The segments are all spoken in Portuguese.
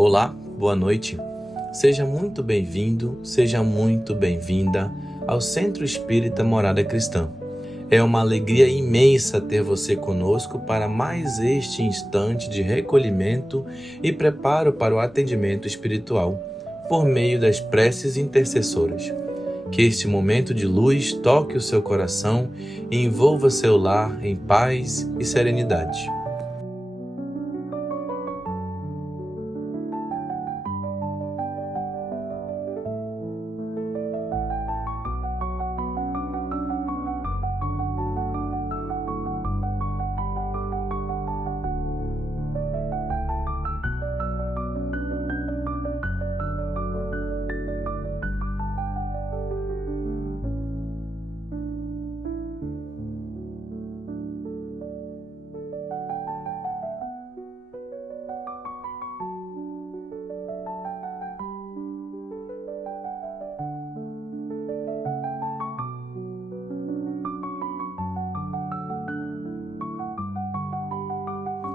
Olá, boa noite. Seja muito bem-vindo, seja muito bem-vinda ao Centro Espírita Morada Cristã. É uma alegria imensa ter você conosco para mais este instante de recolhimento e preparo para o atendimento espiritual, por meio das preces intercessoras. Que este momento de luz toque o seu coração e envolva seu lar em paz e serenidade.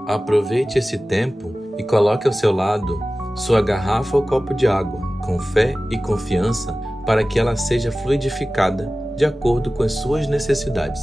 Aproveite esse tempo e coloque ao seu lado sua garrafa ou copo de água, com fé e confiança, para que ela seja fluidificada de acordo com as suas necessidades.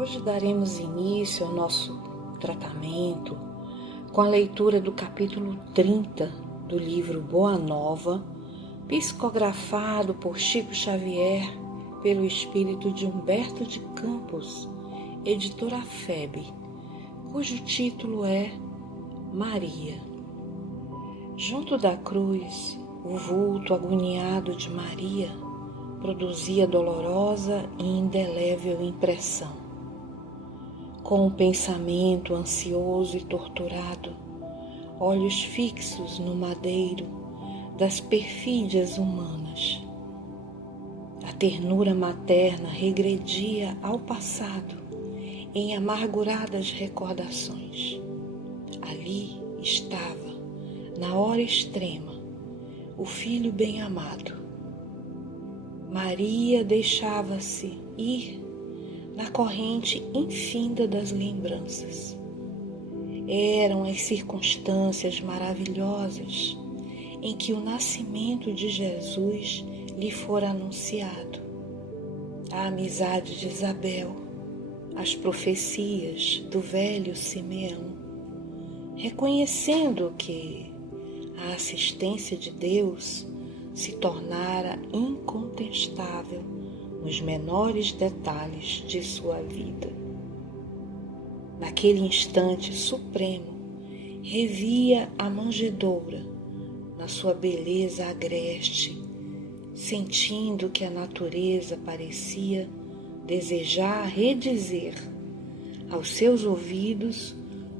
Hoje daremos início ao nosso tratamento com a leitura do capítulo 30 do livro Boa Nova, psicografado por Chico Xavier pelo espírito de Humberto de Campos, editora FEB, cujo título é Maria. Junto da cruz, o vulto agoniado de Maria produzia dolorosa e indelével impressão. Com o pensamento ansioso e torturado, olhos fixos no madeiro das perfídias humanas, a ternura materna regredia ao passado em amarguradas recordações. Ali estava, na hora extrema, o filho bem-amado. Maria deixava-se ir na corrente infinda das lembranças. Eram as circunstâncias maravilhosas em que o nascimento de Jesus lhe fora anunciado. A amizade de Isabel, as profecias do velho Simeão, reconhecendo que a assistência de Deus se tornara incontestável nos menores detalhes de sua vida. Naquele instante supremo, revia a manjedoura na sua beleza agreste, sentindo que a natureza parecia desejar redizer aos seus ouvidos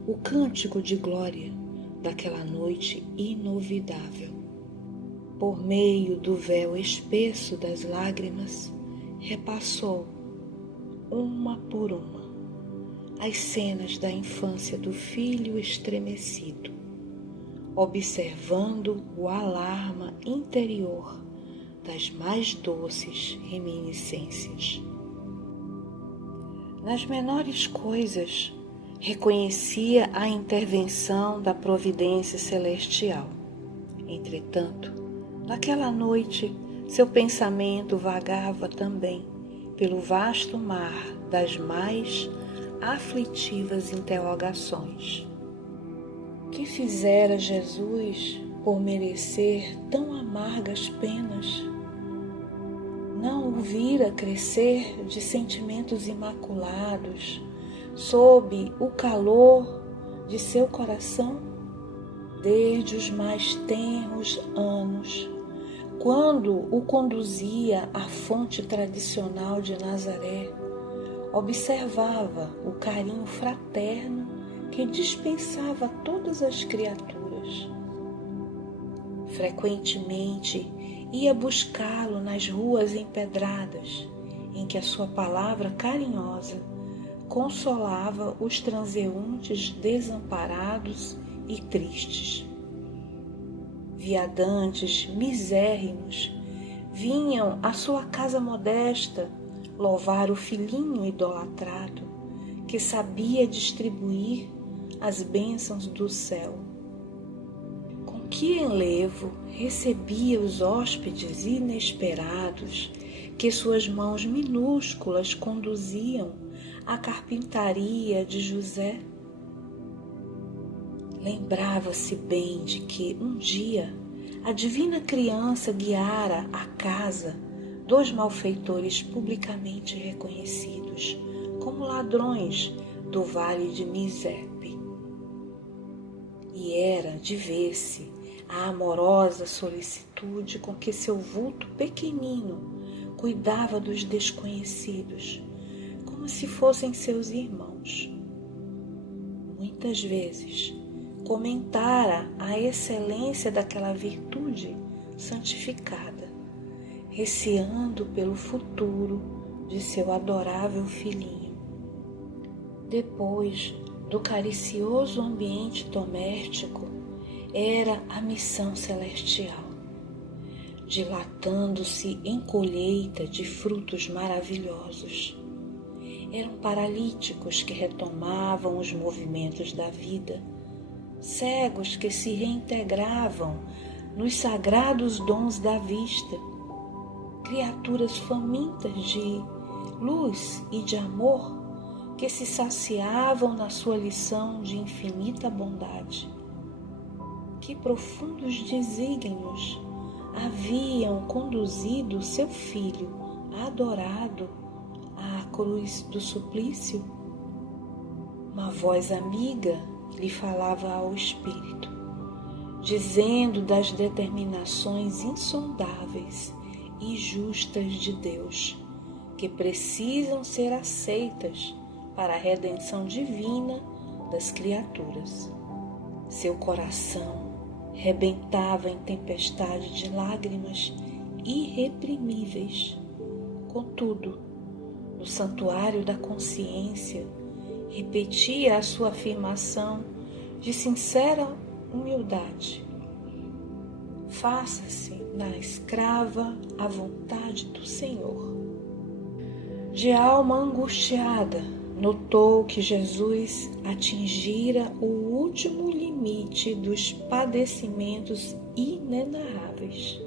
o cântico de glória daquela noite inovidável. Por meio do véu espesso das lágrimas, repassou, uma por uma, as cenas da infância do filho estremecido, observando o alarma interior das mais doces reminiscências. nas menores coisas, reconhecia a intervenção da providência celestial. Entretanto, naquela noite, seu pensamento vagava também pelo vasto mar das mais aflitivas interrogações. Que fizera Jesus por merecer tão amargas penas? Não o vira crescer de sentimentos imaculados sob o calor de seu coração? Desde os mais tenros anos, quando o conduzia à fonte tradicional de Nazaré, observava o carinho fraterno que dispensava a todas as criaturas. Frequentemente ia buscá-lo nas ruas empedradas, em que a sua palavra carinhosa consolava os transeuntes desamparados e tristes. Viadantes misérrimos vinham à sua casa modesta louvar o filhinho idolatrado que sabia distribuir as bênçãos do céu. Com que enlevo recebia os hóspedes inesperados que suas mãos minúsculas conduziam à carpintaria de José. Lembrava-se bem de que um dia a divina criança guiara a casa dos malfeitores publicamente reconhecidos como ladrões do vale de Miserpe. E era de ver-se a amorosa solicitude com que seu vulto pequenino cuidava dos desconhecidos, como se fossem seus irmãos. Muitas vezes comentara a excelência daquela virtude santificada, receando pelo futuro de seu adorável filhinho. Depois do caricioso ambiente doméstico, era a missão celestial, dilatando-se em colheita de frutos maravilhosos. Eram paralíticos que retomavam os movimentos da vida, cegos que se reintegravam nos sagrados dons da vista, criaturas famintas de luz e de amor que se saciavam na sua lição de infinita bondade. Que profundos desígnios haviam conduzido seu filho adorado à cruz do suplício? Uma voz amiga lhe falava ao espírito, dizendo das determinações insondáveis e justas de Deus, que precisam ser aceitas para a redenção divina das criaturas. Seu coração rebentava em tempestade de lágrimas irreprimíveis. Contudo, no santuário da consciência, repetia a sua afirmação de sincera humildade: faça-se na escrava a vontade do Senhor. De alma angustiada, notou que Jesus atingira o último limite dos padecimentos inenarráveis.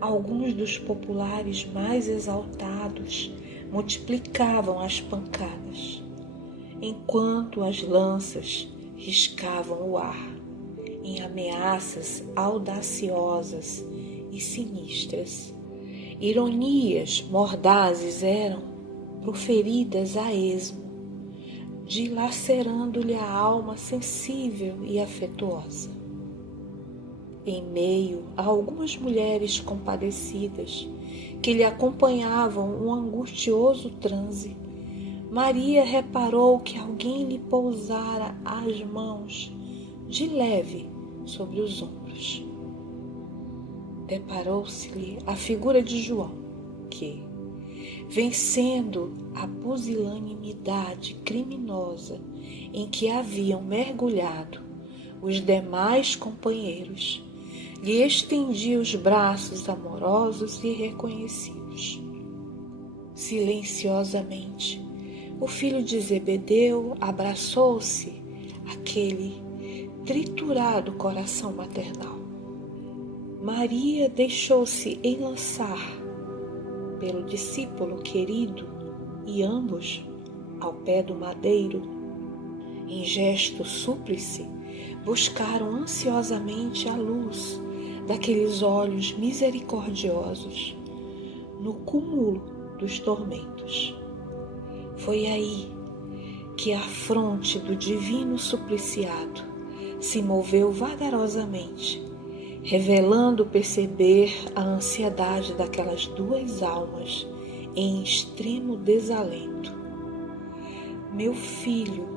Alguns dos populares mais exaltados multiplicavam as pancadas, enquanto as lanças riscavam o ar em ameaças audaciosas e sinistras. Ironias mordazes eram proferidas a esmo, dilacerando-lhe a alma sensível e afetuosa. Em meio a algumas mulheres compadecidas que lhe acompanhavam um angustioso transe, Maria reparou que alguém lhe pousara as mãos de leve sobre os ombros. Deparou-se-lhe a figura de João, que, vencendo a pusilanimidade criminosa em que haviam mergulhado os demais companheiros, lhe estendia os braços amorosos e reconhecidos. Silenciosamente, o filho de Zebedeu abraçou-se àquele triturado coração maternal. Maria deixou-se enlaçar pelo discípulo querido e ambos, ao pé do madeiro, em gesto súplice, buscaram ansiosamente a luz daqueles olhos misericordiosos no cúmulo dos tormentos. Foi aí que a fronte do divino supliciado se moveu vagarosamente, revelando perceber a ansiedade daquelas duas almas em extremo desalento. Meu filho,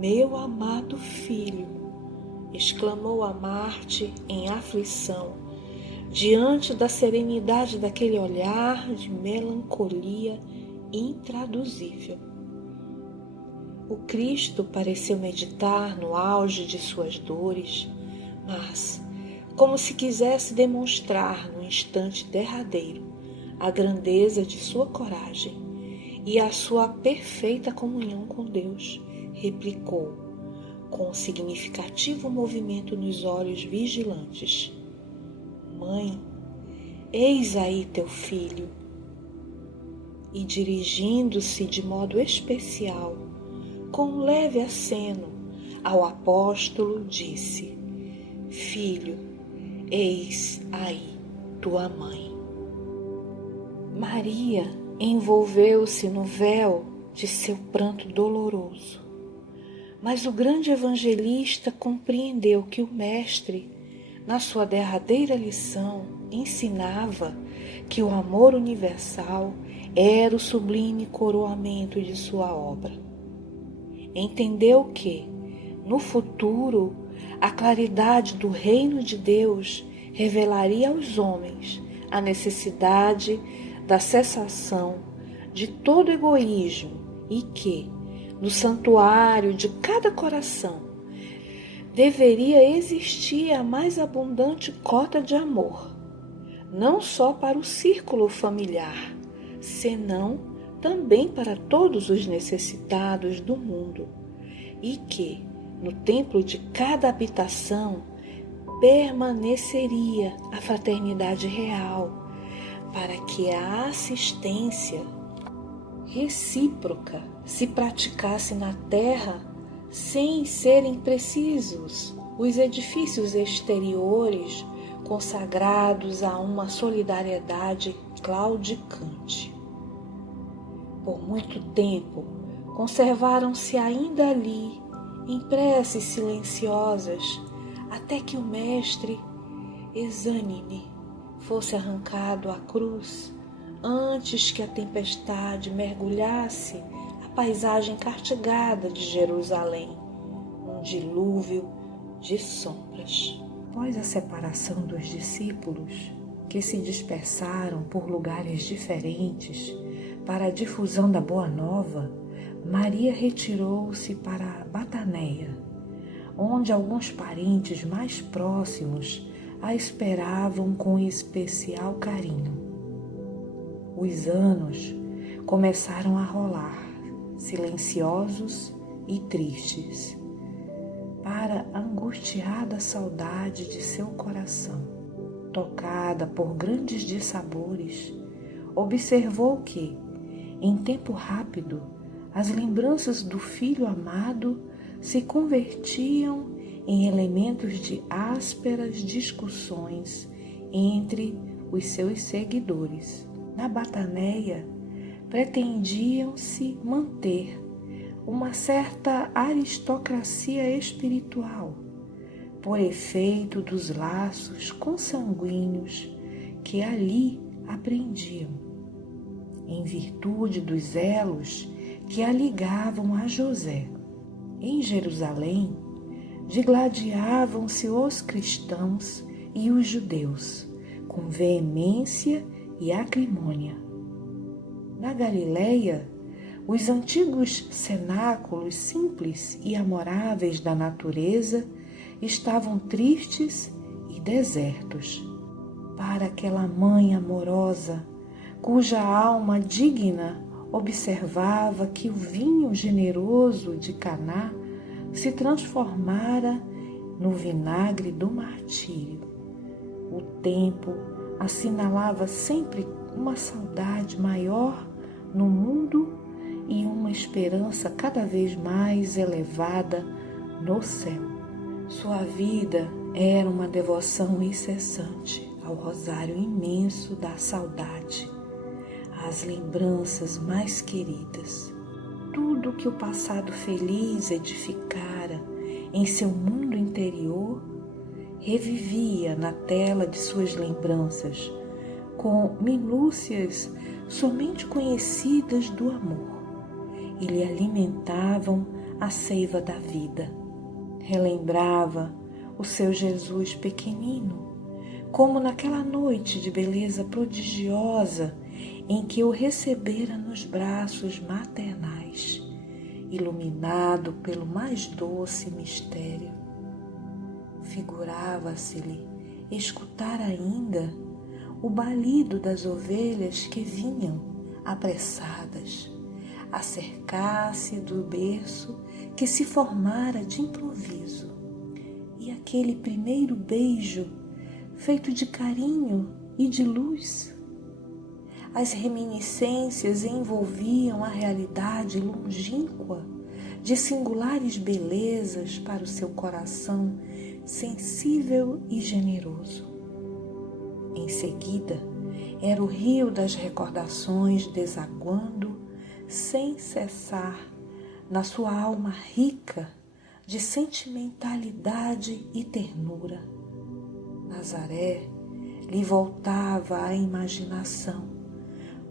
meu amado filho, exclamou a Marte em aflição, diante da serenidade daquele olhar de melancolia intraduzível. O Cristo pareceu meditar no auge de suas dores, mas, como se quisesse demonstrar no instante derradeiro a grandeza de sua coragem e a sua perfeita comunhão com Deus, replicou, com um significativo movimento nos olhos vigilantes: Mãe, eis aí teu filho. E dirigindo-se de modo especial, com um leve aceno, ao apóstolo disse: Filho, eis aí tua mãe. Maria envolveu-se no véu de seu pranto doloroso. Mas o grande evangelista compreendeu que o Mestre, na sua derradeira lição, ensinava que o amor universal era o sublime coroamento de sua obra. Entendeu que, no futuro, a claridade do reino de Deus revelaria aos homens a necessidade da cessação de todo egoísmo e que, no santuário de cada coração, deveria existir a mais abundante cota de amor, não só para o círculo familiar, senão também para todos os necessitados do mundo, e que, no templo de cada habitação, permaneceria a fraternidade real, para que a assistência recíproca se praticasse na terra sem serem precisos os edifícios exteriores consagrados a uma solidariedade claudicante. Por muito tempo, conservaram-se ainda ali, em preces silenciosas, até que o Mestre, exânime, fosse arrancado à cruz, antes que a tempestade mergulhasse a paisagem castigada de Jerusalém, num dilúvio de sombras. Após a separação dos discípulos, que se dispersaram por lugares diferentes para a difusão da Boa Nova, Maria retirou-se para Bataneia, onde alguns parentes mais próximos a esperavam com especial carinho. Os anos começaram a rolar, silenciosos e tristes, para a angustiada saudade de seu coração. Tocada por grandes dissabores, observou que, em tempo rápido, as lembranças do filho amado se convertiam em elementos de ásperas discussões entre os seus seguidores. Na Bataneia, pretendiam-se manter uma certa aristocracia espiritual, por efeito dos laços consanguíneos que ali aprendiam, em virtude dos elos que a ligavam a José. Em Jerusalém, digladiavam-se os cristãos e os judeus, com veemência e acrimônia. Na Galileia, os antigos cenáculos simples e amoráveis da natureza estavam tristes e desertos. Para aquela mãe amorosa, cuja alma digna observava que o vinho generoso de Caná se transformara no vinagre do martírio. O tempo assinalava sempre uma saudade maior no mundo e uma esperança cada vez mais elevada no céu. Sua vida era uma devoção incessante ao rosário imenso da saudade, às lembranças mais queridas. Tudo que o passado feliz edificara em seu mundo interior revivia na tela de suas lembranças, com minúcias somente conhecidas do amor, e lhe alimentavam a seiva da vida. Relembrava o seu Jesus pequenino, como naquela noite de beleza prodigiosa em que o recebera nos braços maternais, iluminado pelo mais doce mistério. Figurava-se-lhe escutar ainda o balido das ovelhas que vinham apressadas a cercar-se do berço que se formara de improviso, e aquele primeiro beijo feito de carinho e de luz. As reminiscências envolviam a realidade longínqua de singulares belezas para o seu coração sensível e generoso. Em seguida, era o rio das recordações desaguando sem cessar na sua alma rica de sentimentalidade e ternura. Nazaré lhe voltava à imaginação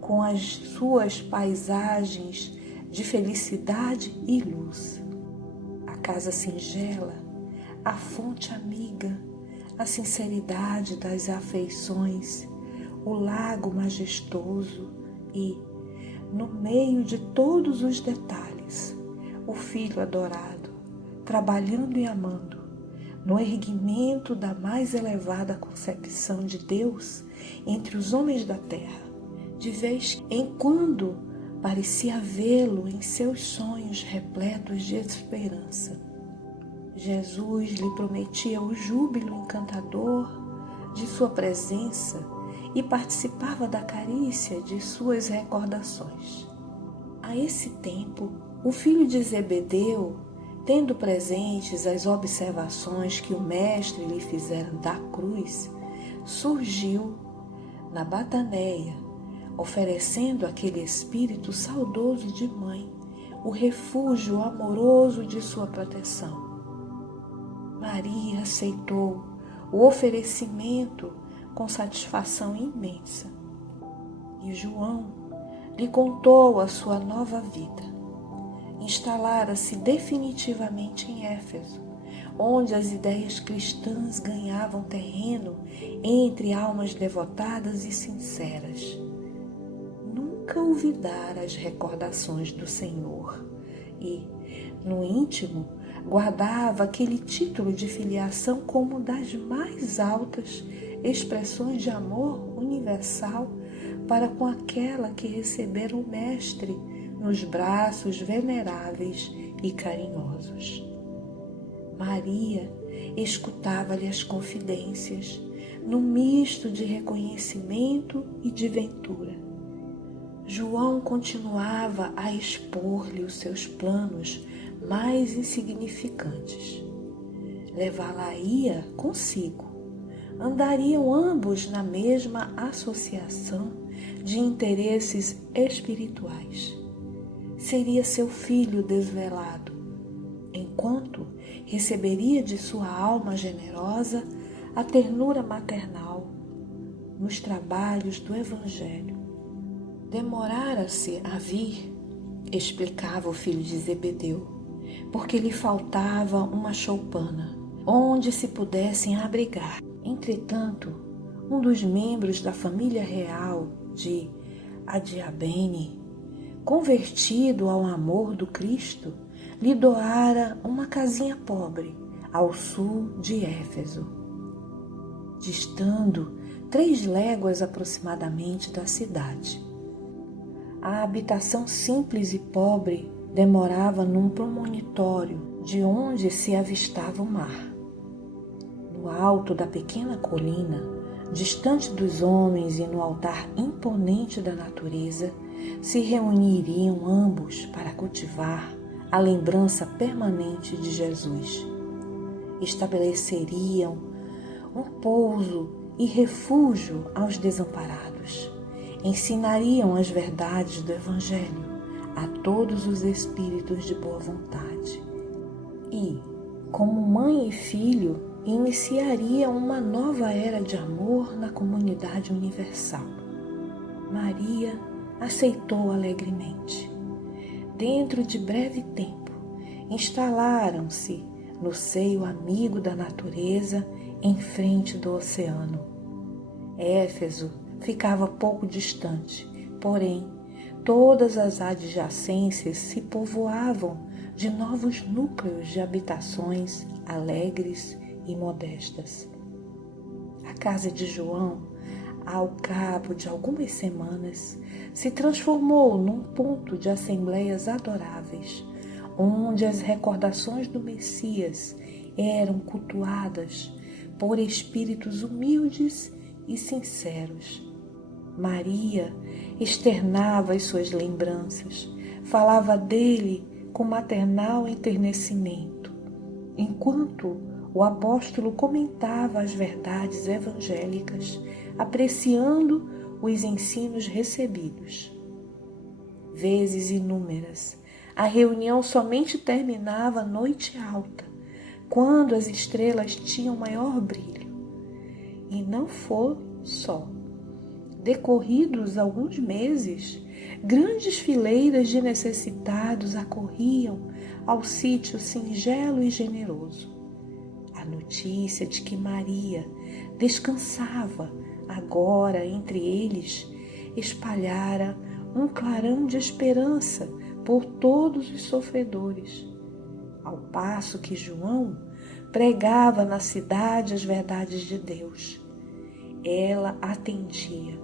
com as suas paisagens de felicidade e luz. A casa singela, a fonte amiga, a sinceridade das afeições, o lago majestoso e, no meio de todos os detalhes, o Filho adorado, trabalhando e amando, no erguimento da mais elevada concepção de Deus entre os homens da terra. De vez em quando parecia vê-lo em seus sonhos repletos de esperança. Jesus lhe prometia o júbilo encantador de sua presença e participava da carícia de suas recordações. A esse tempo, o filho de Zebedeu, tendo presentes as observações que o mestre lhe fizera da cruz, surgiu na Bataneia, oferecendo àquele espírito saudoso de mãe o refúgio amoroso de sua proteção. Maria aceitou o oferecimento com satisfação imensa, e João lhe contou a sua nova vida. Instalara-se definitivamente em Éfeso, onde as ideias cristãs ganhavam terreno entre almas devotadas e sinceras. Nunca olvidara as recordações do Senhor e, no íntimo, guardava aquele título de filiação como das mais altas expressões de amor universal para com aquela que recebera o Mestre nos braços veneráveis e carinhosos. Maria escutava-lhe as confidências, num misto de reconhecimento e de ventura. João continuava a expor-lhe os seus planos mais insignificantes. Levá-la-ia consigo. Andariam ambos na mesma associação de interesses espirituais. Seria seu filho desvelado, enquanto receberia de sua alma generosa a ternura maternal nos trabalhos do Evangelho. Demorara-se a vir, explicava o filho de Zebedeu, porque lhe faltava uma choupana, onde se pudessem abrigar. Entretanto, um dos membros da família real de Adiabene, convertido ao amor do Cristo, lhe doara uma casinha pobre ao sul de Éfeso, distando 3 léguas aproximadamente da cidade. A habitação simples e pobre demorava num promonitório de onde se avistava o mar. No alto da pequena colina, distante dos homens e no altar imponente da natureza, se reuniriam ambos para cultivar a lembrança permanente de Jesus. Estabeleceriam um pouso e refúgio aos desamparados. Ensinariam as verdades do Evangelho a todos os espíritos de boa vontade. E, como mãe e filho, iniciariam uma nova era de amor na comunidade universal. Maria aceitou alegremente. Dentro de breve tempo, instalaram-se no seio amigo da natureza, em frente do oceano. Éfeso ficava pouco distante, porém, todas as adjacências se povoavam de novos núcleos de habitações alegres e modestas. A casa de João, ao cabo de algumas semanas, se transformou num ponto de assembleias adoráveis, onde as recordações do Messias eram cultuadas por espíritos humildes e sinceros. Maria externava as suas lembranças, falava dele com maternal enternecimento, enquanto o apóstolo comentava as verdades evangélicas, apreciando os ensinos recebidos. Vezes inúmeras, a reunião somente terminava à noite alta, quando as estrelas tinham maior brilho. E não foi só. Decorridos alguns meses, grandes fileiras de necessitados acorriam ao sítio singelo e generoso. A notícia de que Maria descansava agora entre eles espalhara um clarão de esperança por todos os sofredores, ao passo que João pregava na cidade as verdades de Deus. Ela atendia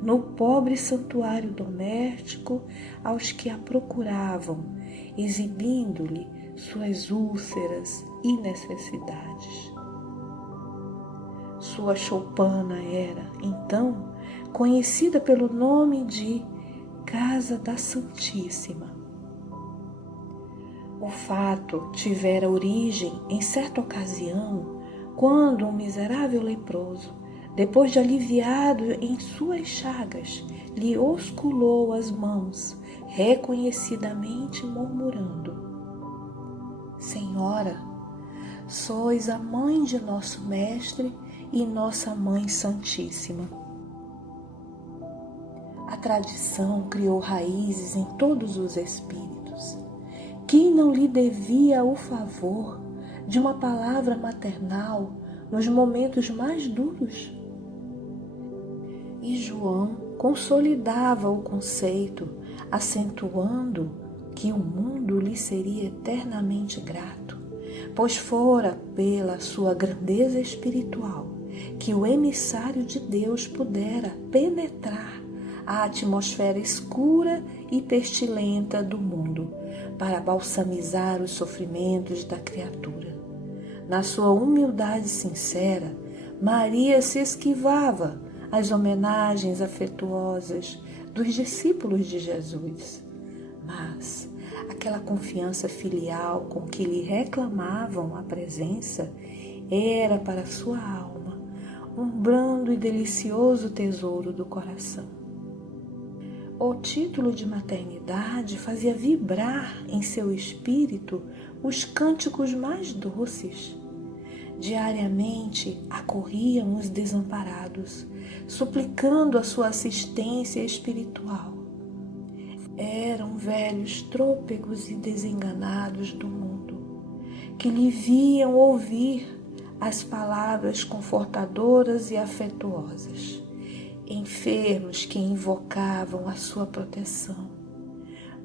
no pobre santuário doméstico aos que a procuravam, exibindo-lhe suas úlceras e necessidades. Sua choupana era, então, conhecida pelo nome de Casa da Santíssima. O fato tivera origem em certa ocasião, quando um miserável leproso, depois de aliviado em suas chagas, lhe osculou as mãos, reconhecidamente murmurando: Senhora, sois a mãe de nosso Mestre e nossa Mãe Santíssima. A tradição criou raízes em todos os espíritos. Quem não lhe devia o favor de uma palavra maternal nos momentos mais duros? E João consolidava o conceito, acentuando que o mundo lhe seria eternamente grato, pois fora pela sua grandeza espiritual que o emissário de Deus pudera penetrar a atmosfera escura e pestilenta do mundo para balsamizar os sofrimentos da criatura. Na sua humildade sincera, Maria se esquivava às homenagens afetuosas dos discípulos de Jesus, mas aquela confiança filial com que lhe reclamavam a presença era para sua alma um brando e delicioso tesouro do coração. O título de maternidade fazia vibrar em seu espírito os cânticos mais doces. Diariamente acorriam os desamparados, suplicando a sua assistência espiritual. Eram velhos trôpegos e desenganados do mundo, que lhe viam ouvir as palavras confortadoras e afetuosas, enfermos que invocavam a sua proteção,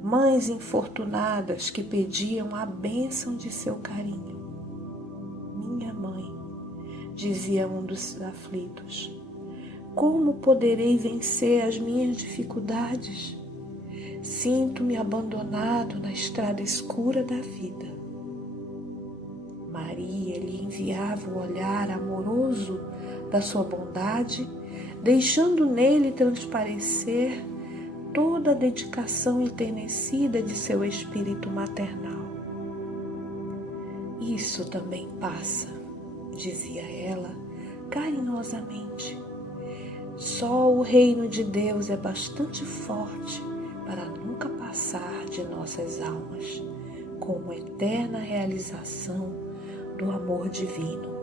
mães infortunadas que pediam a bênção de seu carinho. Minha mãe, dizia um dos aflitos, como poderei vencer as minhas dificuldades? Sinto-me abandonado na estrada escura da vida. Maria lhe enviava o olhar amoroso da sua bondade, deixando nele transparecer toda a dedicação enternecida de seu espírito maternal. Isso também passa, dizia ela carinhosamente. Só o reino de Deus é bastante forte para nunca passar de nossas almas, como eterna realização do amor divino.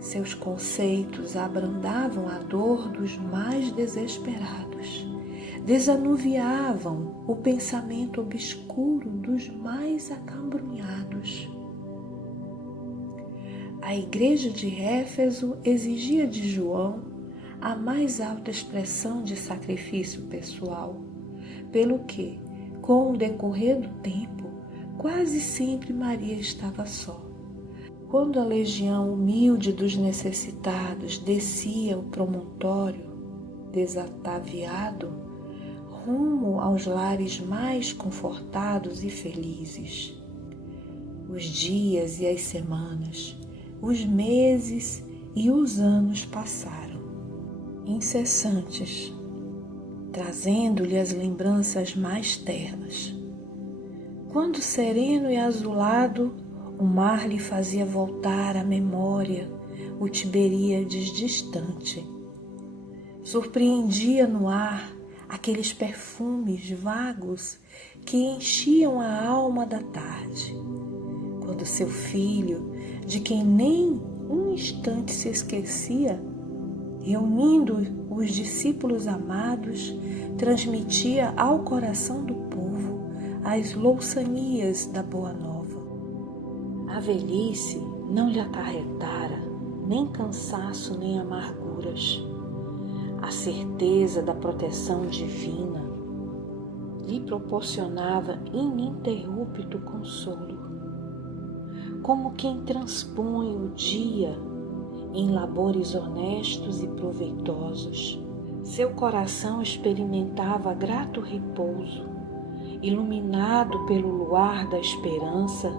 Seus conceitos abrandavam a dor dos mais desesperados, desanuviavam o pensamento obscuro dos mais acabrunhados. A igreja de Éfeso exigia de João a mais alta expressão de sacrifício pessoal, pelo que, com o decorrer do tempo, quase sempre Maria estava só. Quando a legião humilde dos necessitados descia o promontório desataviado, rumo aos lares mais confortados e felizes, os dias e as semanas, os meses e os anos passaram, incessantes, trazendo-lhe as lembranças mais ternas. Quando sereno e azulado, o mar lhe fazia voltar à memória o Tiberíades distante. Surpreendia no ar aqueles perfumes vagos que enchiam a alma da tarde, quando seu filho, de quem nem um instante se esquecia, reunindo os discípulos amados, transmitia ao coração do povo as louçanias da Boa Nova. A velhice não lhe acarretara nem cansaço nem amarguras. A certeza da proteção divina lhe proporcionava ininterrupto consolo, como quem transpõe o dia em labores honestos e proveitosos. Seu coração experimentava grato repouso, iluminado pelo luar da esperança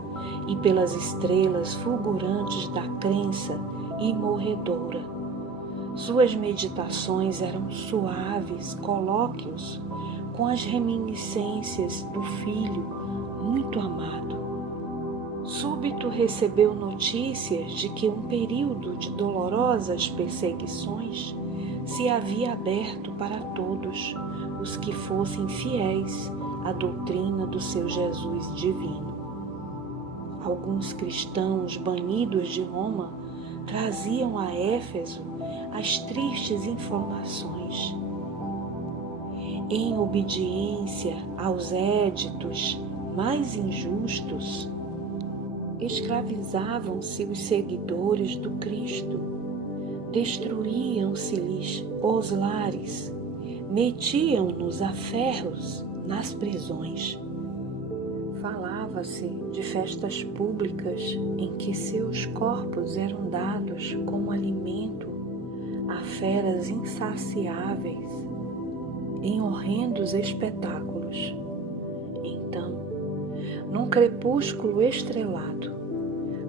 e pelas estrelas fulgurantes da crença imorredoura. Suas meditações eram suaves colóquios com as reminiscências do filho muito amado. Súbito recebeu notícias de que um período de dolorosas perseguições se havia aberto para todos os que fossem fiéis à doutrina do seu Jesus divino. Alguns cristãos banidos de Roma traziam a Éfeso as tristes informações. Em obediência aos éditos mais injustos, escravizavam-se os seguidores do Cristo, destruíam-se-lhes os lares, metiam-nos a ferros nas prisões. Falava-se de festas públicas em que seus corpos eram dados como alimento a feras insaciáveis em horrendos espetáculos. Então, num crepúsculo estrelado,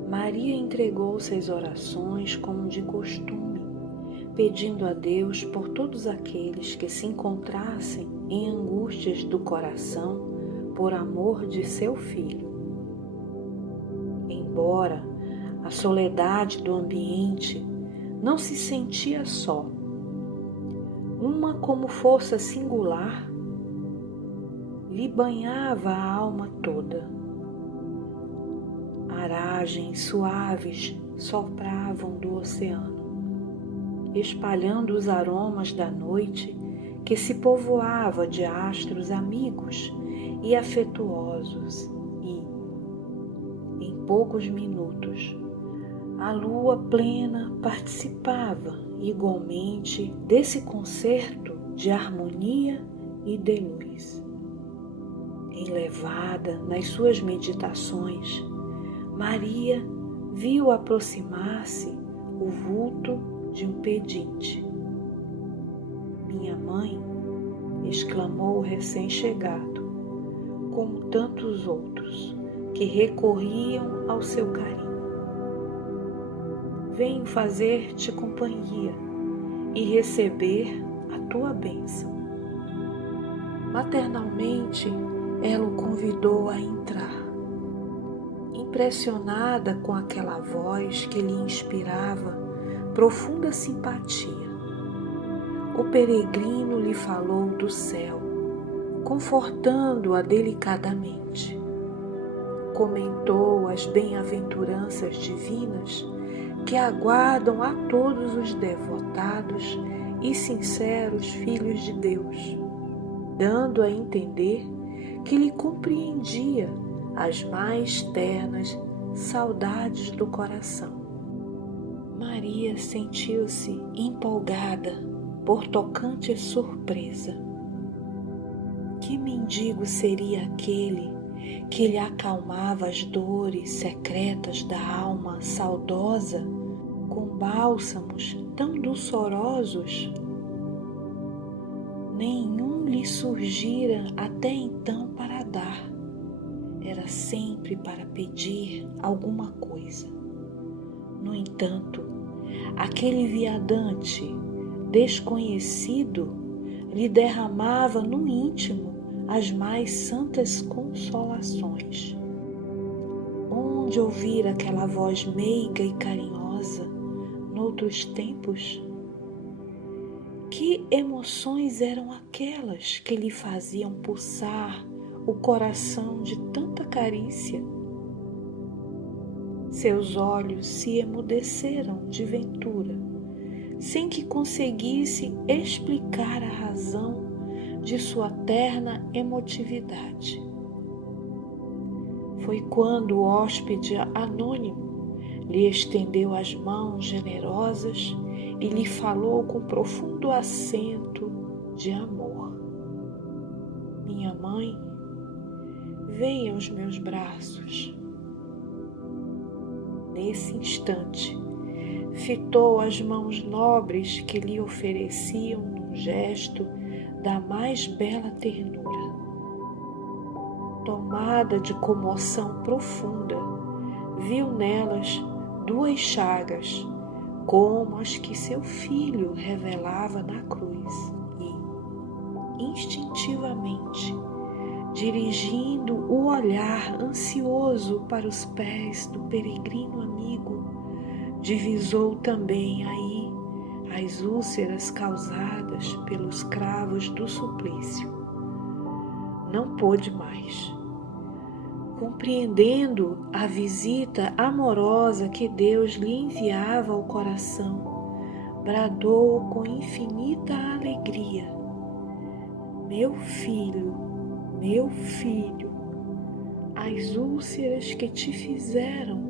Maria entregou-se às orações como de costume, pedindo a Deus por todos aqueles que se encontrassem em angústias do coração por amor de seu filho. Embora a soledade do ambiente, não se sentia só. Uma como força singular lhe banhava a alma toda. Aragens suaves sopravam do oceano, espalhando os aromas da noite que se povoava de astros amigos e afetuosos e, em poucos minutos, a lua plena participava igualmente desse concerto de harmonia e de luz. Enlevada nas suas meditações, Maria viu aproximar-se o vulto de um pedinte. Minha mãe, exclamou o recém-chegado, como tantos outros que recorriam ao seu carinho. Venho fazer-te companhia e receber a tua bênção. Maternalmente, ela o convidou a entrar. Impressionada com aquela voz que lhe inspirava profunda simpatia, o peregrino lhe falou do céu, confortando-a delicadamente. Comentou as bem-aventuranças divinas que aguardam a todos os devotados e sinceros filhos de Deus, dando a entender que lhe compreendia as mais ternas saudades do coração. Maria sentiu-se empolgada por tocante surpresa. Que mendigo seria aquele que lhe acalmava as dores secretas da alma saudosa com bálsamos tão doçorosos? Nenhum lhe surgira até então para dar. Era sempre para pedir alguma coisa. No entanto, aquele viandante desconhecido lhe derramava no íntimo as mais santas consolações. Onde ouvir aquela voz meiga e carinhosa noutros tempos? Que emoções eram aquelas que lhe faziam pulsar o coração de tanta carícia? Seus olhos se emudeceram de ventura, sem que conseguisse explicar a razão de sua terna emotividade. Foi quando o hóspede anônimo lhe estendeu as mãos generosas e lhe falou com profundo acento de amor: minha mãe, venha aos meus braços. Nesse instante, fitou as mãos nobres que lhe ofereciam num gesto da mais bela ternura. Tomada de comoção profunda, viu nelas duas chagas, como as que seu filho revelava na cruz, e, instintivamente, dirigindo o olhar ansioso para os pés do peregrino amigo, divisou também aí as úlceras causadas pelos cravos do suplício. Não pôde mais. Compreendendo a visita amorosa que Deus lhe enviava ao coração, bradou com infinita alegria: meu filho, as úlceras que te fizeram.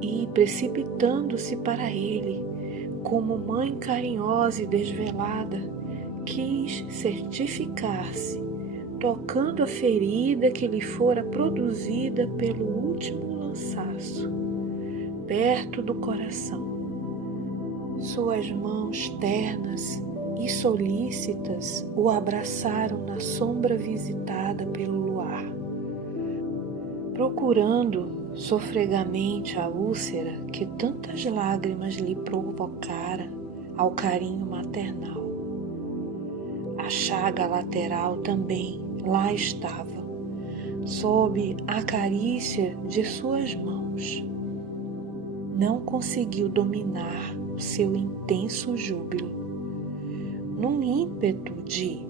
E, precipitando-se para ele, como mãe carinhosa e desvelada, quis certificar-se, tocando a ferida que lhe fora produzida pelo último lançaço, perto do coração. Suas mãos ternas e solícitas o abraçaram na sombra visitada pelo luar. Procurando sofregamente a úlcera que tantas lágrimas lhe provocara ao carinho maternal. A chaga lateral também lá estava, sob a carícia de suas mãos. Não conseguiu dominar o seu intenso júbilo. Num ímpeto de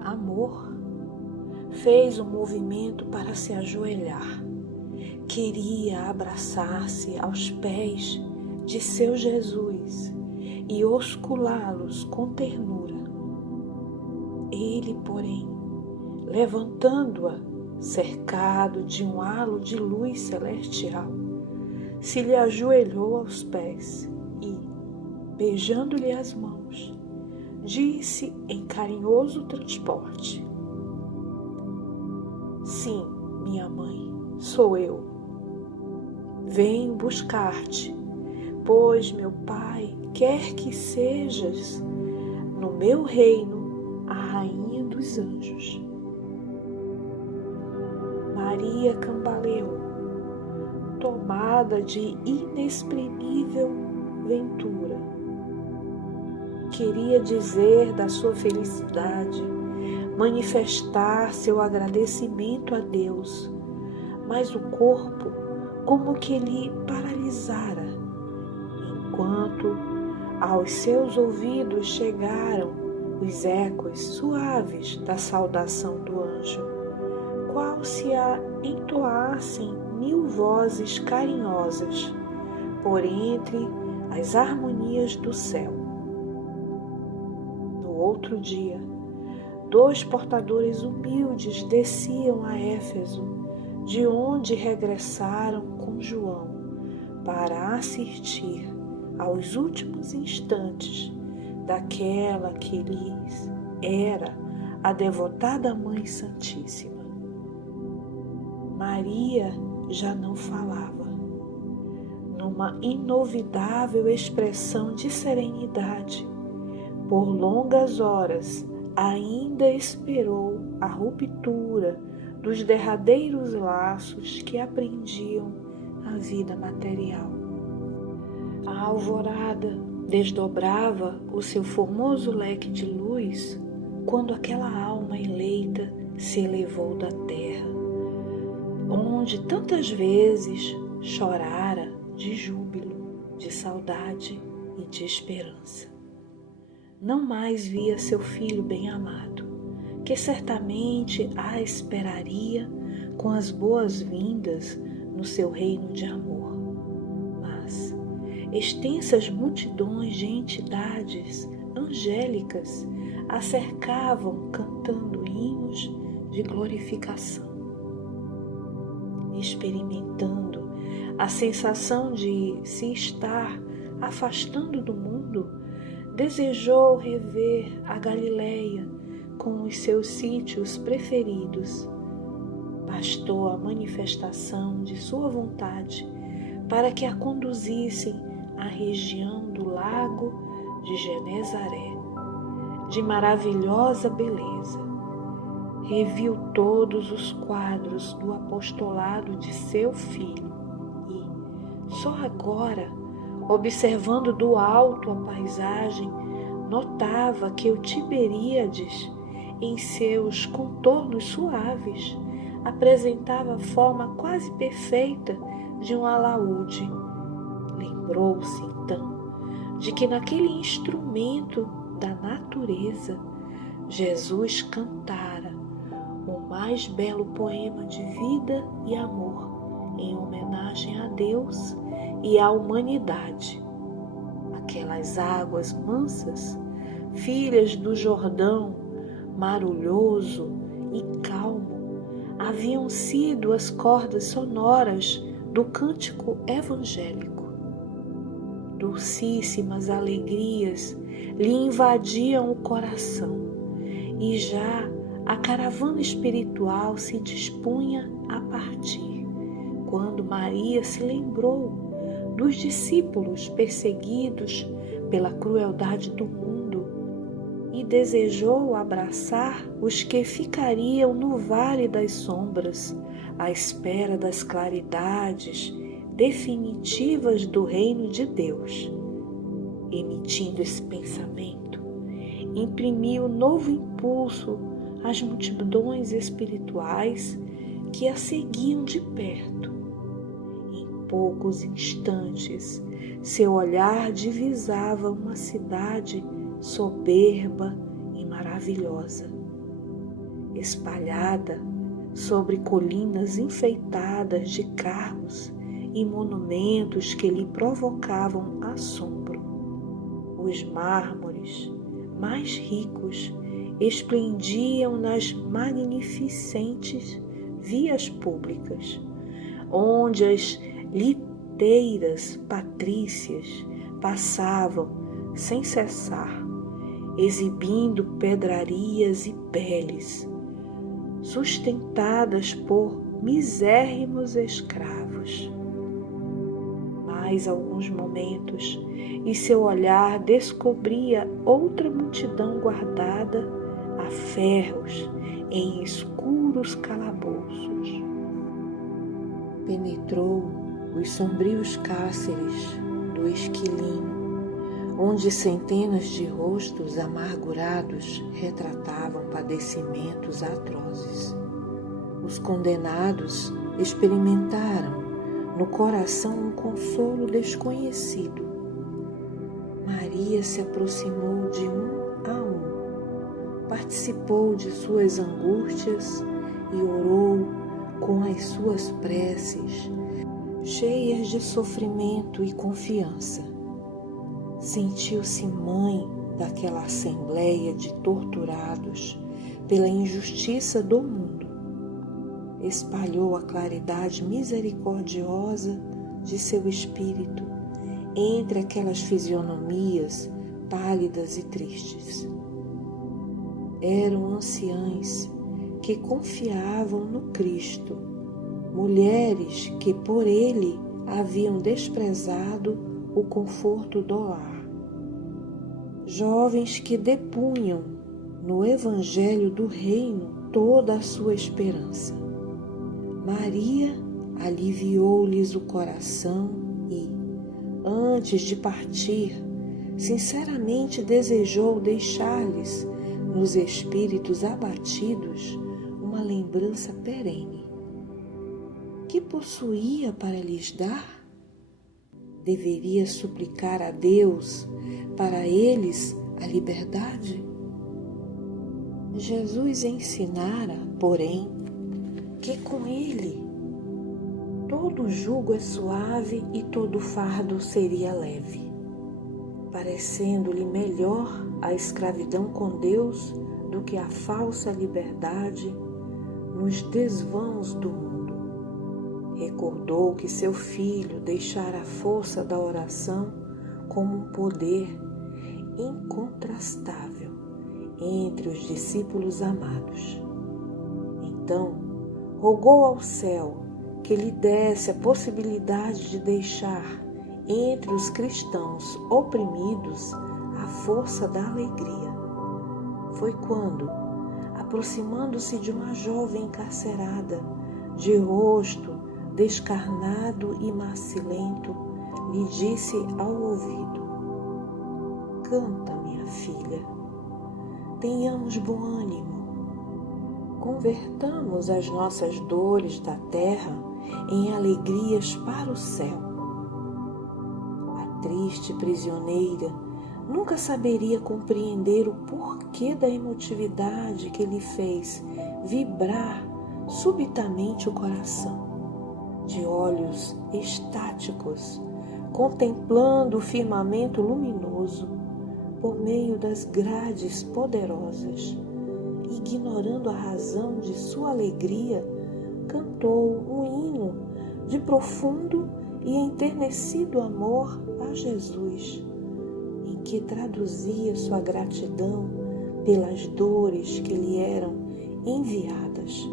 amor, fez um movimento para se ajoelhar. Queria abraçar-se aos pés de seu Jesus e osculá-los com ternura. Ele, porém, levantando-a, cercado de um halo de luz celestial, se lhe ajoelhou aos pés e, beijando-lhe as mãos, disse em carinhoso transporte: sim, minha mãe, sou eu. Venho buscar-te, pois meu Pai quer que sejas, no meu reino, a rainha dos anjos. Maria cambaleou, tomada de inexprimível ventura. Queria dizer da sua felicidade, manifestar seu agradecimento a Deus, mas o corpo como que lhe paralisara, enquanto aos seus ouvidos chegaram os ecos suaves da saudação do anjo, qual se a entoassem 1000 vozes carinhosas por entre as harmonias do céu. No outro dia, 2 portadores humildes desciam a Éfeso, de onde regressaram com João, para assistir aos últimos instantes daquela que lhes era a devotada Mãe Santíssima. Maria já não falava. Numa inovidável expressão de serenidade, por longas horas ainda esperou a ruptura dos derradeiros laços que aprendiam a vida material. A alvorada desdobrava o seu formoso leque de luz quando aquela alma eleita se elevou da terra, onde tantas vezes chorara de júbilo, de saudade e de esperança. Não mais via seu filho bem-amado, que certamente a esperaria com as boas-vindas no seu reino de amor. Mas extensas multidões de entidades angélicas a cercavam cantando hinos de glorificação. Experimentando a sensação de se estar afastando do mundo, desejou rever a Galileia com os seus sítios preferidos. Bastou a manifestação de sua vontade para que a conduzissem à região do lago de Genezaré, de maravilhosa beleza. Reviu todos os quadros do apostolado de seu filho e, só agora, observando do alto a paisagem, notava que o Tiberíades, em seus contornos suaves, apresentava a forma quase perfeita de um alaúde. Lembrou-se, então, de que naquele instrumento da natureza, Jesus cantara o mais belo poema de vida e amor em homenagem a Deus e à humanidade. Aquelas águas mansas, filhas do Jordão, marulhoso e calmo, haviam sido as cordas sonoras do cântico evangélico. Dulcíssimas alegrias lhe invadiam o coração e já a caravana espiritual se dispunha a partir, quando Maria se lembrou dos discípulos perseguidos pela crueldade do mundo e desejou abraçar os que ficariam no vale das sombras, à espera das claridades definitivas do reino de Deus. Emitindo esse pensamento, imprimiu novo impulso às multidões espirituais que a seguiam de perto. Em poucos instantes, seu olhar divisava uma cidade soberba e maravilhosa, espalhada sobre colinas enfeitadas de carros e monumentos que lhe provocavam assombro. Os mármores mais ricos esplendiam nas magnificentes vias públicas, onde as liteiras patrícias passavam sem cessar, exibindo pedrarias e peles, sustentadas por misérrimos escravos. Mais alguns momentos e seu olhar descobria outra multidão guardada a ferros em escuros calabouços. Penetrou os sombrios cárceres do esquilino, onde centenas de rostos amargurados retratavam padecimentos atrozes. Os condenados experimentaram no coração um consolo desconhecido. Maria se aproximou de um a um, participou de suas angústias e orou com as suas preces, cheias de sofrimento e confiança. Sentiu-se mãe daquela assembleia de torturados pela injustiça do mundo. Espalhou a claridade misericordiosa de seu espírito entre aquelas fisionomias pálidas e tristes. Eram anciãs que confiavam no Cristo, mulheres que por ele haviam desprezado o conforto do lar, jovens que depunham no Evangelho do Reino toda a sua esperança. Maria aliviou-lhes o coração e, antes de partir, sinceramente desejou deixar-lhes, nos espíritos abatidos, uma lembrança perene. Que possuía para lhes dar? Deveria suplicar a Deus para eles a liberdade? Jesus ensinara, porém, que com ele todo jugo é suave e todo fardo seria leve, parecendo-lhe melhor a escravidão com Deus do que a falsa liberdade nos desvãos do mundo. Recordou que seu filho deixara a força da oração como um poder incontrastável entre os discípulos amados. Então, rogou ao céu que lhe desse a possibilidade de deixar entre os cristãos oprimidos a força da alegria. Foi quando, aproximando-se de uma jovem encarcerada, de rosto descarnado e macilento, lhe disse ao ouvido: "Canta, minha filha, tenhamos bom ânimo, convertamos as nossas dores da terra em alegrias para o céu." A triste prisioneira nunca saberia compreender o porquê da emotividade que lhe fez vibrar subitamente o coração. De olhos estáticos, contemplando o firmamento luminoso por meio das grades poderosas, ignorando a razão de sua alegria, cantou um hino de profundo e enternecido amor a Jesus, em que traduzia sua gratidão pelas dores que lhe eram enviadas,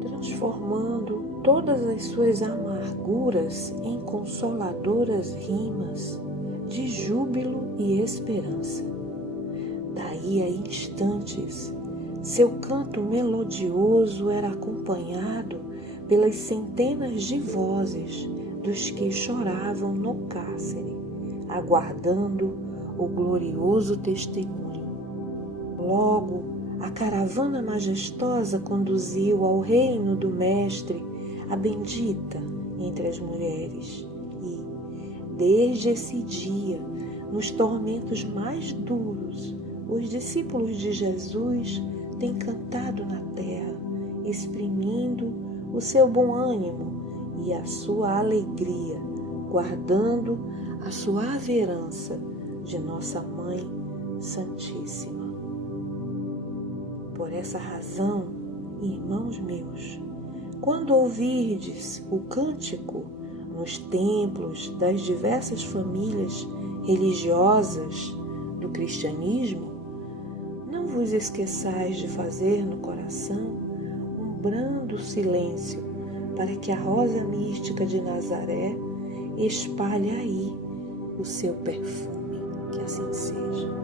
transformando todas as suas amarguras em consoladoras rimas de júbilo e esperança. Daí a instantes, seu canto melodioso era acompanhado pelas centenas de vozes dos que choravam no cárcere, aguardando o glorioso testemunho. Logo, a caravana majestosa conduziu ao reino do Mestre a bendita entre as mulheres e, desde esse dia, nos tormentos mais duros, os discípulos de Jesus têm cantado na terra, exprimindo o seu bom ânimo e a sua alegria, guardando a suave herança de nossa Mãe Santíssima. Por essa razão, irmãos meus, quando ouvirdes o cântico nos templos das diversas famílias religiosas do cristianismo, não vos esqueçais de fazer no coração um brando silêncio para que a rosa mística de Nazaré espalhe aí o seu perfume. Que assim seja.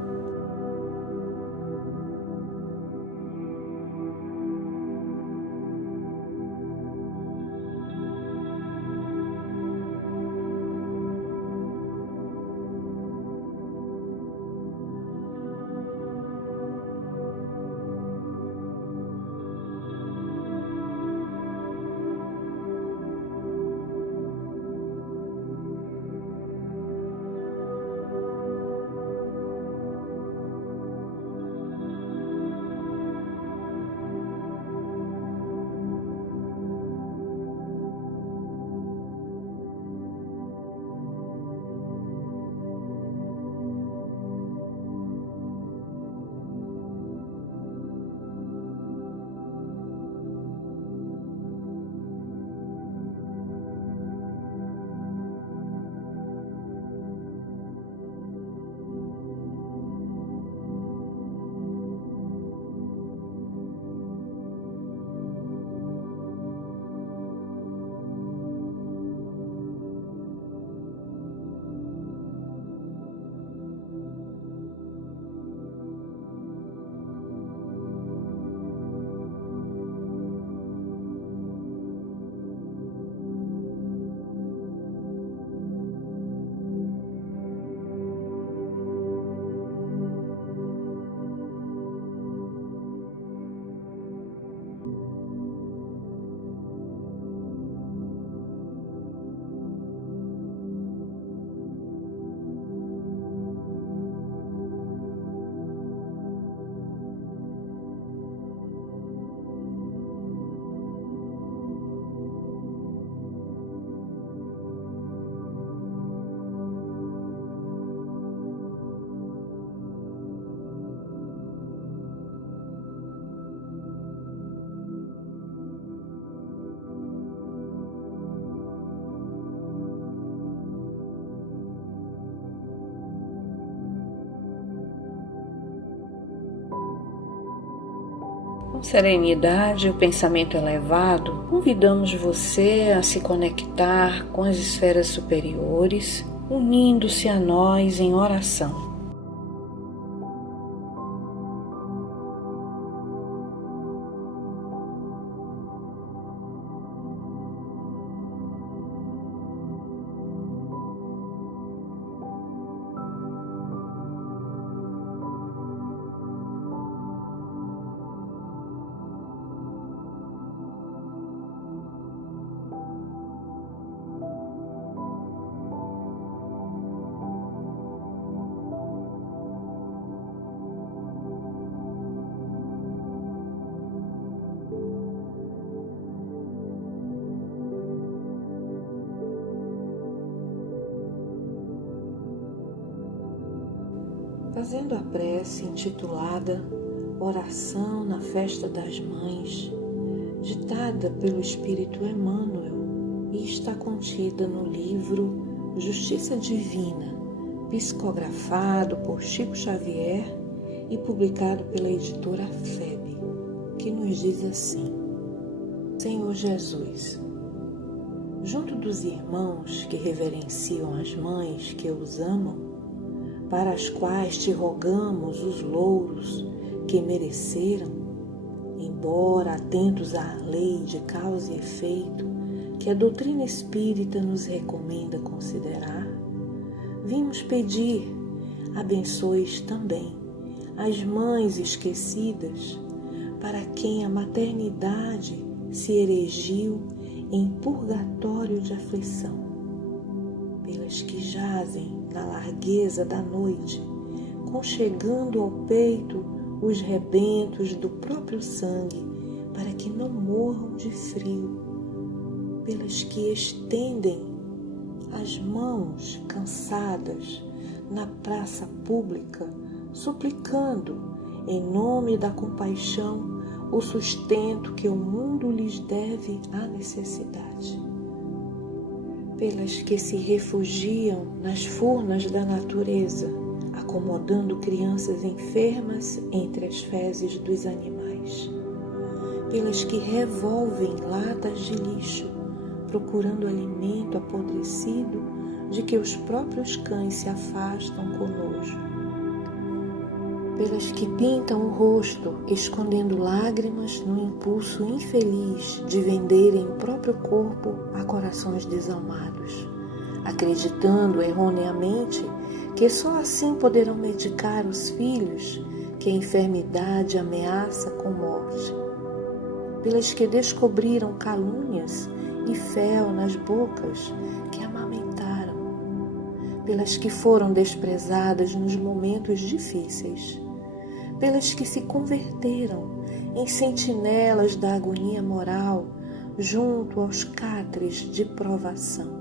Com serenidade e o pensamento elevado, convidamos você a se conectar com as esferas superiores, unindo-se a nós em oração. Fazendo a prece intitulada Oração na Festa das Mães, ditada pelo Espírito Emmanuel e está contida no livro Justiça Divina, psicografado por Chico Xavier e publicado pela editora FEB, que nos diz assim: Senhor Jesus, junto dos irmãos que reverenciam as mães que os amam, para as quais te rogamos os louros que mereceram, embora atentos à lei de causa e efeito que a doutrina espírita nos recomenda considerar, vimos pedir, abençoes também as mães esquecidas, para quem a maternidade se erigiu em purgatório de aflição, pelas que jazem na largueza da noite, conchegando ao peito os rebentos do próprio sangue, para que não morram de frio, pelas que estendem as mãos cansadas na praça pública, suplicando, em nome da compaixão, o sustento que o mundo lhes deve à necessidade, pelas que se refugiam nas furnas da natureza, acomodando crianças enfermas entre as fezes dos animais, pelas que revolvem latas de lixo, procurando alimento apodrecido de que os próprios cães se afastam com nojo, pelas que pintam o rosto, escondendo lágrimas no impulso infeliz de venderem o próprio corpo a corações desalmados, acreditando erroneamente que só assim poderão medicar os filhos que a enfermidade ameaça com morte, pelas que descobriram calúnias e fel nas bocas que amamentaram, pelas que foram desprezadas nos momentos difíceis, pelas que se converteram em sentinelas da agonia moral junto aos catres de provação,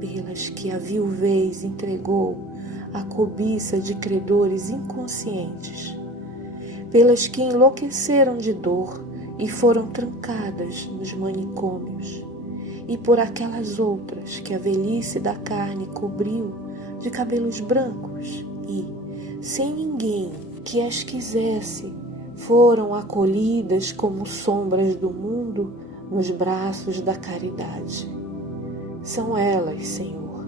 pelas que a viuvez entregou à cobiça de credores inconscientes, pelas que enlouqueceram de dor e foram trancadas nos manicômios, e por aquelas outras que a velhice da carne cobriu de cabelos brancos e, sem ninguém que as quisesse, foram acolhidas como sombras do mundo nos braços da caridade. São elas, Senhor,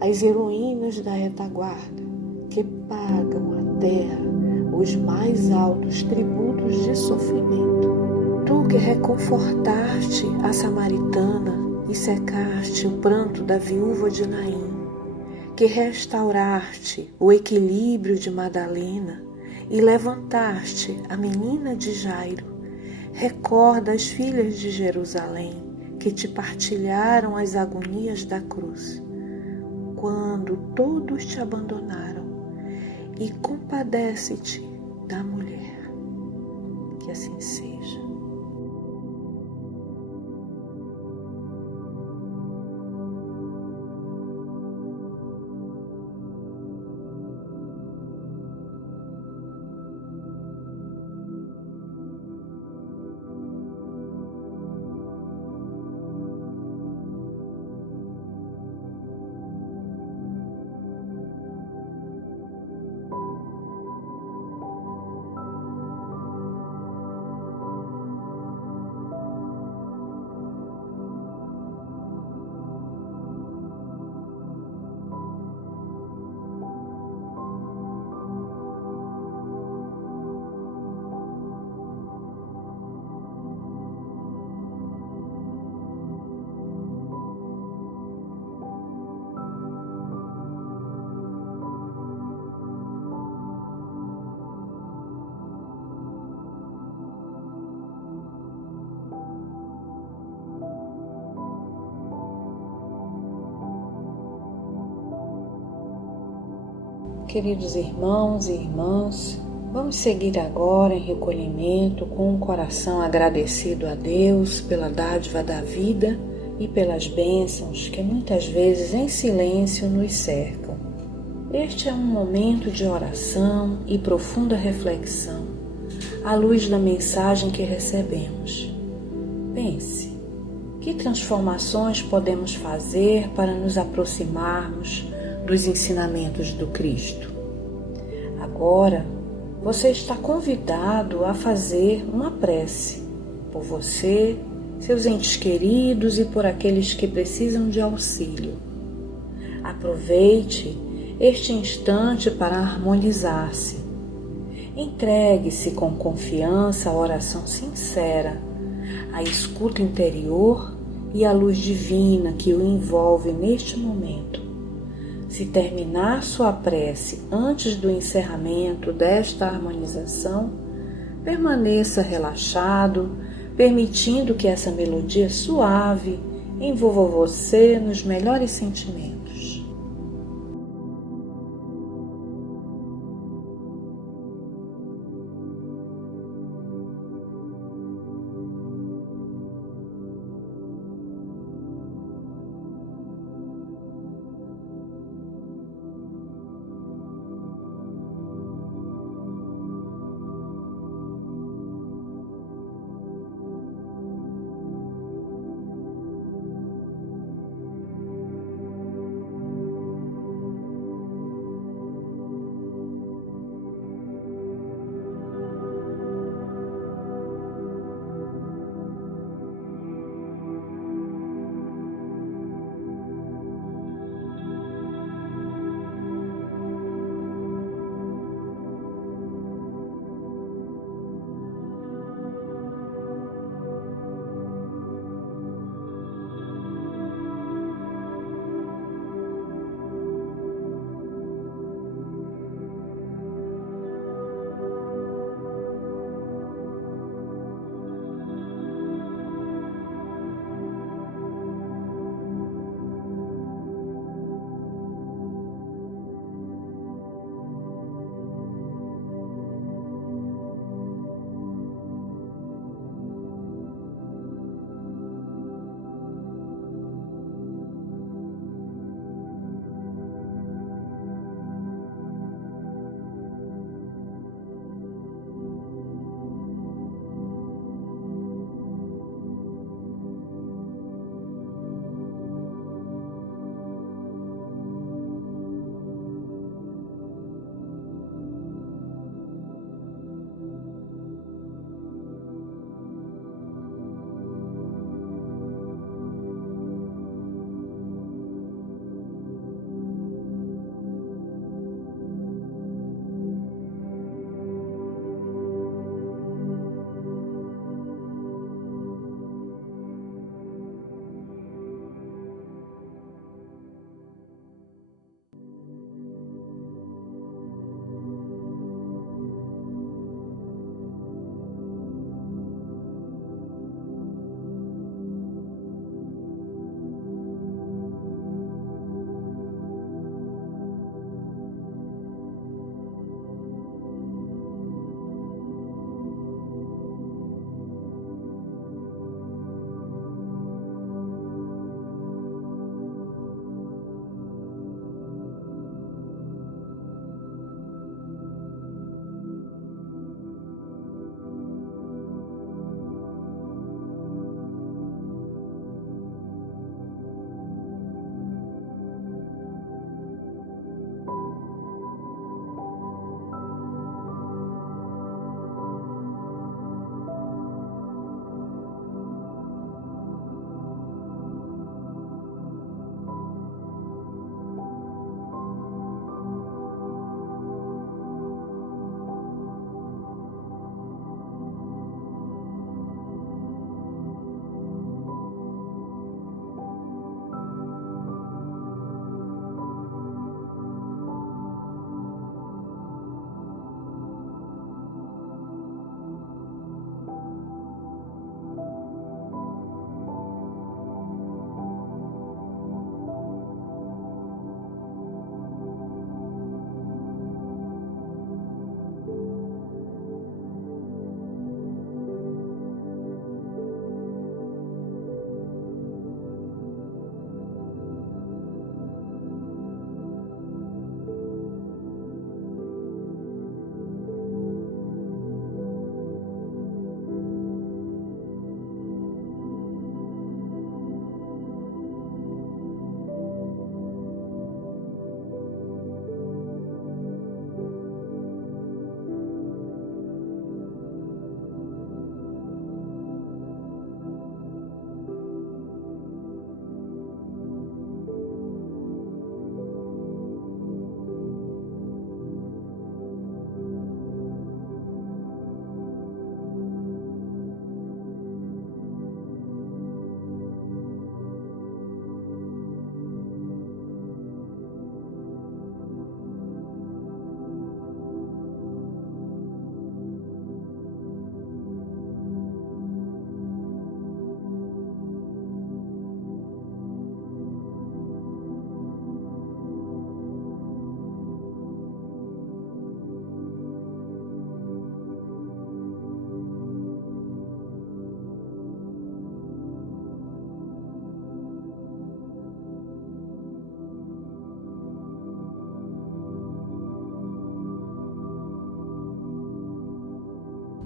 as heroínas da retaguarda, que pagam à terra os mais altos tributos de sofrimento. Tu que reconfortaste a samaritana e secaste o pranto da viúva de Naim, que restauraste o equilíbrio de Madalena e levantaste a menina de Jairo, recorda as filhas de Jerusalém que te partilharam as agonias da cruz, quando todos te abandonaram, e compadece-te da mulher. Que assim seja. Queridos irmãos e irmãs, vamos seguir agora em recolhimento com o coração agradecido a Deus pela dádiva da vida e pelas bênçãos que muitas vezes em silêncio nos cercam. Este é um momento de oração e profunda reflexão, à luz da mensagem que recebemos. Pense, que transformações podemos fazer para nos aproximarmos dos ensinamentos do Cristo? Agora, você está convidado a fazer uma prece por você, seus entes queridos e por aqueles que precisam de auxílio. Aproveite este instante para harmonizar-se. Entregue-se com confiança à oração sincera, à escuta interior e à luz divina que o envolve neste momento. Se terminar sua prece antes do encerramento desta harmonização, permaneça relaxado, permitindo que essa melodia suave envolva você nos melhores sentimentos.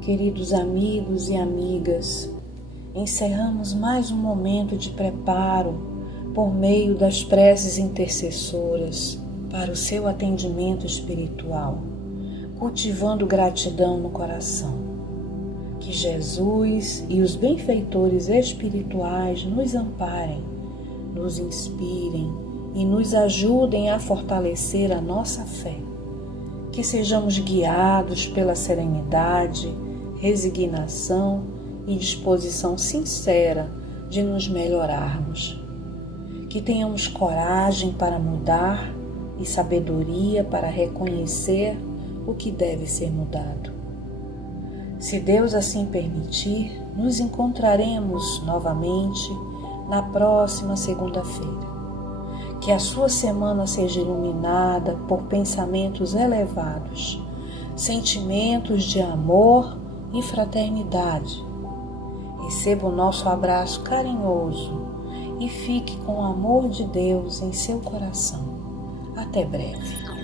Queridos amigos e amigas, encerramos mais um momento de preparo por meio das preces intercessoras para o seu atendimento espiritual, cultivando gratidão no coração. Que Jesus e os benfeitores espirituais nos amparem, nos inspirem e nos ajudem a fortalecer a nossa fé. Que sejamos guiados pela serenidade, resignação e disposição sincera de nos melhorarmos. Que tenhamos coragem para mudar e sabedoria para reconhecer o que deve ser mudado. Se Deus assim permitir, nos encontraremos novamente na próxima segunda-feira. Que a sua semana seja iluminada por pensamentos elevados, sentimentos de amor e fraternidade. Receba o nosso abraço carinhoso e fique com o amor de Deus em seu coração. Até breve.